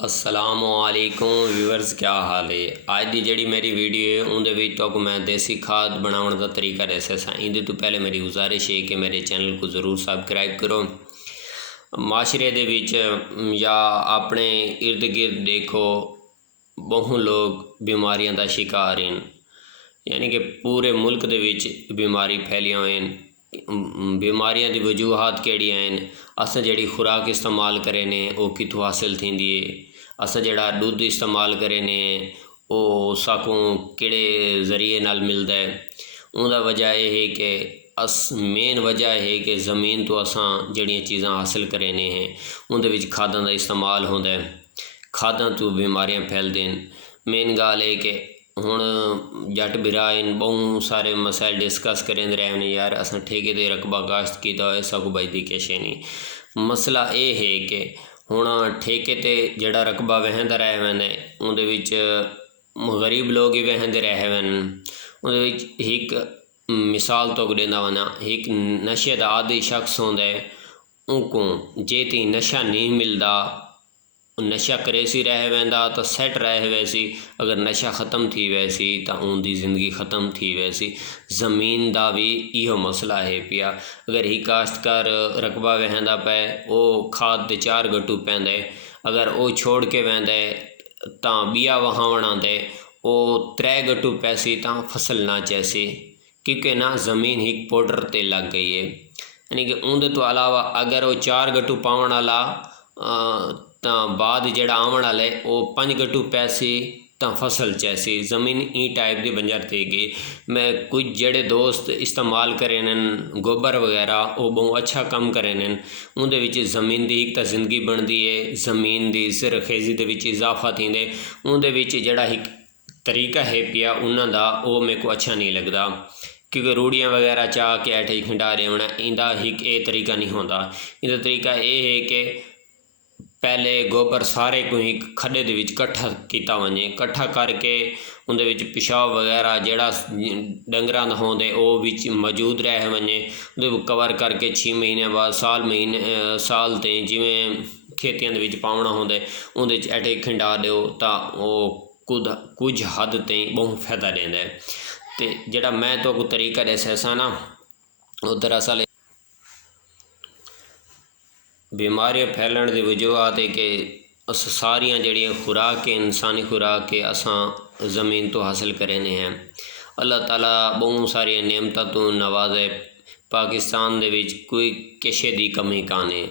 असलामुअलैकुम viewers, क्या हाल है। अज की जी मेरी वीडियो है उन्हें तो मैं देसी खाद बनाने का तरीका दसा सा। इहदे तो पहले मेरी गुजारिश है कि मेरे चैनल को ज़रूर सब्सक्राइब करो। माशरे दे विच या अपने इर्द गिर्द देखो बहु लोग बीमारियों का शिकार हैं, यानी कि पूरे मुल्क दे विच बीमारी फैलियां हुई हैं। बीमारियों की वजूहात केड़ियां हैं, अस जिहड़ी खुराक इस्तेमाल करें ने वो कितों हासिल थींदी है, अस जिहड़ा दुध इस्तेमाल करें ने वो साकों किहड़े जरिए नाल मिलदा है। उनका वजह यह है कि मेन वजह है कि ज़मीन तो असां जिहड़ियां चीज़ां हासिल करें ने हैं उनदे विच खादां दा इस्तेमाल होंदा है। खादां तो बीमारियां फैलदे हैं। मेन गल है कि हुण जट बिरा इन बहुत सारे मसाइल डिस्कस करें रहे हैं यार, असां ठेके दे रकबा काश्त कीता होए सगों बजदी किश नहीं। मसला ये है कि हुण ठेके ते जिहड़ा रकबा वहंदा रहे वैने उहदे विच गरीब लोग ही वहंदे रहे वन। उहदे विच एक मिसाल तो देना वना, एक नशे का आदि शख्स होंदा है, उनको जे ती नशा नहीं मिलता नशा करे सी रह वेंदा तो सैट रह वैसी, अगर नशा ख़त्म थी वैसी तो उनकी ज़िंदगी ख़त्म थी वैसी। ज़मीन का भी इहो मसला है पिया। अगर ही काश्तकार रकबा वहंदा पे वो खाद दे 4 गट्टू पैंदे, अगर वो छोड़ के वेंदे तो बिया वहावण आंदे वो 3 गट्टू पैसी तो फसल ना चैसी, क्योंकि ना ज़मीन ही पाउडर ते लग गई है। यानी कि उनके तो अलावा अगर वो 4 गट्टू पावन वाला तो बाद जिहड़ा आवन वाला है वो 5 गट्टू पैसी तो फसल चैसी, ज़मीन ई टाइप की बंजर थी गई। मैं कुछ जेड़े दोस्त इस्तेमाल करें गोबर वगैरह वो बहुत अच्छा काम करें, उनदे विच ज़मीन की एक तो जिंदगी बनती है, ज़मीन की सिरखेज़ी दे विच इजाफा थींदे। उनदे विच जिहड़ा एक तरीका है पिया उन्हां दा वो मेरे को अच्छा नहीं लगता, क्योंकि रूड़ियाँ वगैरह चाह के ऐठे खिंडा रहे होना, इंदा एक ये तरीका नहीं होता। इंदा तरीका ये है कि पहले गोबर सारे को ही खड्डे दे विच कट्ठा किया वने, कट्ठा करके उनदे विच पेशाब वगैरह जिहड़ा डंगरां दा होंदे वो विच मौजूद रह वने, उहदे कवर करके 6 महीने बाद साल ते जिवें खेतियां दे विच पावना होंदा उहदे च ऐठे खिंडा दो तो वो कुछ हद ताईं बहुत फायदा देंदा है। तो जिहड़ा मैं तो तरीका दस्या सा ना वो दरअसल बीमारियां फैलण की वजूहत है कि अस सारिया जड़ियाँ खुराक है इंसानी खुराक है असां ज़मीन तो हासिल करें हैं। अल्लाह ताला बहुत सारिया नेमतां तो नवाजे, पाकिस्तान दे विच कोई किशे दी कमी काने,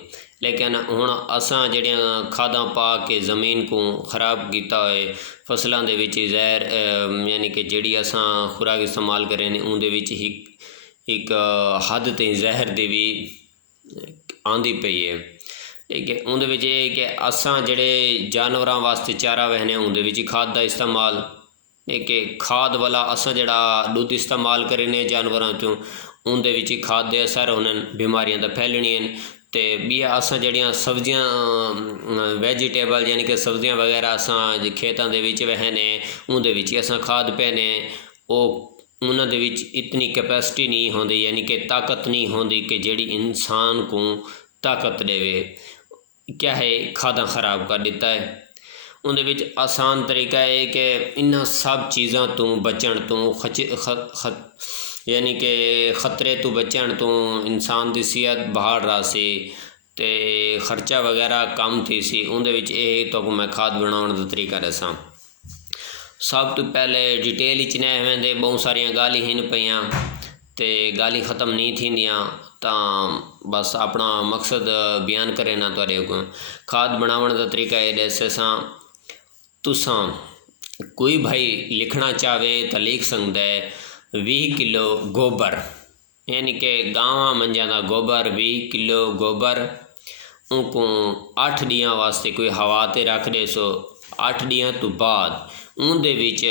लेकिन हुण असां जड़ियाँ खादां पा के ज़मीन को ख़राब किया होए, फसलों दे विच जहर यानी कि जिहड़ी असां खुराक इस्तेमाल करें उनदे विच एक हद ते जहर दी भी आंदी पई है। ठीक है, उनदे विच ये कि असां जिहड़े जानवरां वास्ते चारा वहने उनदे विच खाद का इस्तेमाल, कि खाद वाला असां जिहड़ा दुध इस्तेमाल करें जानवरां तो उनदे विच खाद दे असर होने बीमारियां तो फैलनियां। तो बिया असां जिहड़ियां सब्जियां वैजीटेबल यानी कि सब्जियां वगैरह असां खेतों दे विच वहने उनदे विच असां खाद पैने, वो उन्हां दे विच इतनी कैपेसिटी नहीं होंदी, यानी कि ताकत नहीं होंदी कि जिहड़ी इंसान को ताकत देवे। क्या है खादा ख़राब कर दिता है। उनदे विच आसान तरीका है कि इन्हां सब चीज़ों तो बचण तो यानी कि खतरे तो बचण तो इंसान की सेहत बहाल रहा सी ते खर्चा वगैरह कम थी सी। उनदे विच ये तो मैं खाद बनाने का तरीका दसां। सब तो पहले डिटेल च नहीं वेंदे, बहुत सारिया गाली हिन पईयां ते गाली ख़त्म नहीं थींदियां, तो बस अपना मकसद बयान करें ना तुहाडे को। खाद बनाने का तरीका ये दस्से सां, तुसां कोई भाई लिखना चाहे तो लिख सकता है 20 किलो गोबर, यानी कि गांव मंझां का गोबर 20 किलो गोबर, उनको 8 दियां वास्ते कोई हवा ते रख दे सो, 8 दियां तो बाद उनदे विच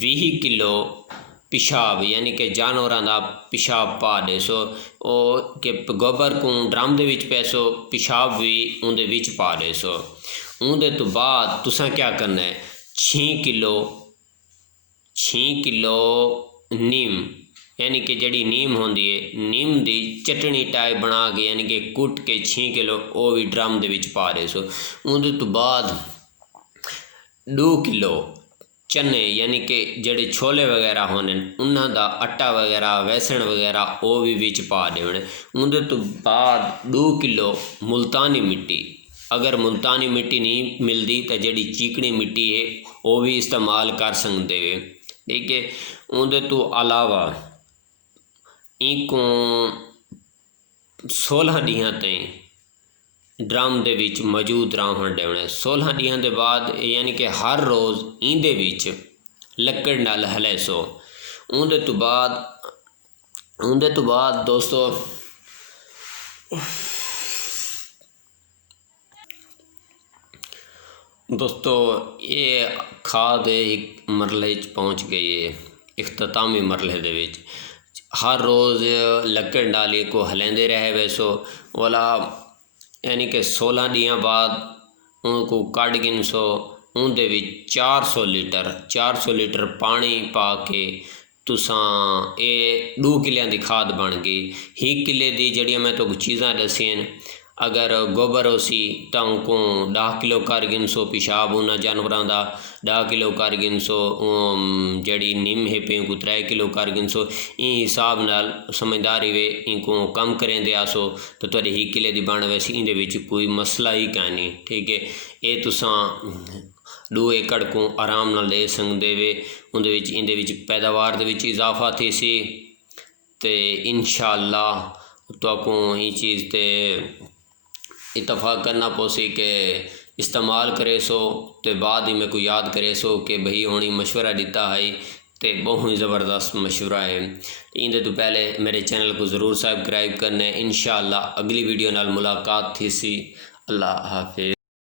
20 किलो पेशाब यानी कि जानवरां दा पेशाब पा दे सो, ओ कि गोबर को ड्रम दे विच पैसो पेशाब भी उनदे विच पा दे सो। उनदे तो बाद तुसां क्या करना है 6 किलो नीम यानी कि जड़ी नीम होंदी है नीम दी चटनी टाइप बना के यानी कि कुट के 6 किलो वो भी ड्रम दे विच पा दे सो। उनदे तो बाद 2 किलो चने यानी कि ਜਿਹੜੇ छोले वगैरह होने उन्हां दा आटा वगैरह बेसन वगैरह वो भी विच पा देने। उनके तो बाद 2 किलो मुल्तानी मिट्टी, अगर मुल्तानी मिट्टी नहीं मिलती तो जी चीकनी मिट्टी है वो भी इस्तेमाल कर सकते वे, ठीक है। उनके तो अलावा इनको 16 ॾींहं ताईं ड्रम दे विच मौजूद रहन देना। 16 ॾींहं के बाद यानी कि हर रोज़ इंदे विच लकड़ नाल हलैसो। उनके तो बाद दोस्तों ये खाद एक मरले पहुँच गई है इख्तितामी मरले दे विच। हर रोज़ लकड़ डाली को हलेंदे रहे वैसो वाला यानी कि 16 ॾींहं बाद उनको कढ़ गिनसो। उनदे विच 400 लीटर पानी पा के तुसां ये 2 किलियां दी खाद बन गई। 1 किले दी जड़ियां मैं तो चीज़ां दसियां, अगर गोबर होसी तो उनको 10 किलो कर गिनसो, पेशाब उन्होंने जानवरों का 10 किलो कर गिनसो, जड़ी निम है पे को 3 किलो कर गिनसो। इन हिसाब नाल समझदारी वे इनको कम करें दे आसो तो तुहाडी 1 किले दी बन वैसे इंदे विच कोई मसला ही नहीं, ठीक है। ये तुसां 2 एकड़ को आराम नाल ले सकदे वे। इंदे विच पैदावार दे विच इजाफा थी सी ते इंशाअल्लाह तुहाको ये चीज़ ते इतफाक़ करना पोसी के इस्तेमाल करे सो तो बाद ही मेरे को याद करे सो कि भाई होनी मशवरा दिता है तो बहुत ही ज़बरदस्त मशवरा है। इंदे तो पहले मेरे चैनल को ज़रूर सब्सक्राइब करना है। इंशाअल्लाह अगली वीडियो नाल मुलाकात थी सी। अल्लाह हाफिज़।